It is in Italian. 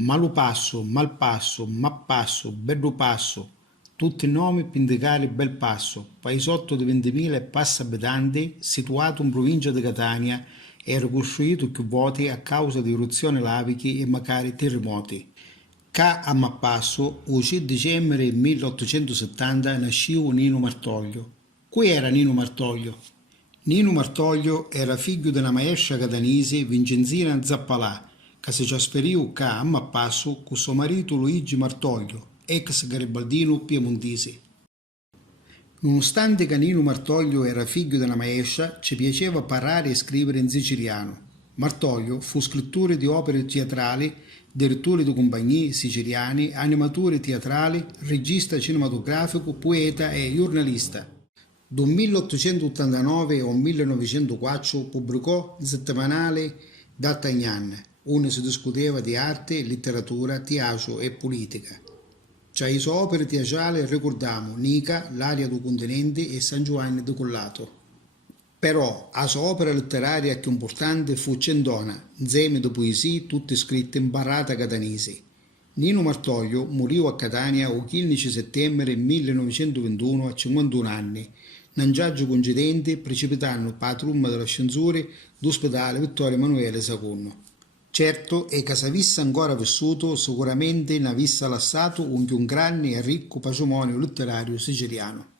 Malupasso, Malpasso, Mappasso, Bellupasso, tutti nomi per indicare Belpasso, paesotto di 20.000 e passa abitanti, situato in provincia di Catania, era costruito più volte a causa di eruzioni laviche e magari terremoti. Ca a Mappasso, il 6 dicembre 1870, nasceva Nino Martoglio. Qui era Nino Martoglio. Nino Martoglio era figlio di una maestra catanese Vincenzina Zappalà, che si trasferì qua a Mappasso con suo marito Luigi Martoglio, ex garibaldino piemontese. Nonostante che Nino Martoglio era figlio di una maestra, ci piaceva parlare e scrivere in siciliano. Martoglio fu scrittore di opere teatrali, direttore di compagnie siciliane, animatore teatrale, regista cinematografico, poeta e giornalista. Dal 1889 al 1904 pubblicò il settimanale D'Artagnan, dove si discuteva di arte, letteratura, teatro e politica. Tra le sue opere teatrali ricordiamo Nica, L'aria del continente e San Giovanni di Collato. Però la sua opera letteraria più importante fu Cendona, insieme di poesie tutte scritte in barata catanese. Nino Martoglio morì a Catania il 15 settembre 1921 a 51 anni, in un viaggio coincidente precipitando per la tromba della censura dell'ospedale Vittorio Emanuele II. Certo è che se avesse ancora vissuto sicuramente ne avesse lasciato un grande e ricco patrimonio letterario siciliano.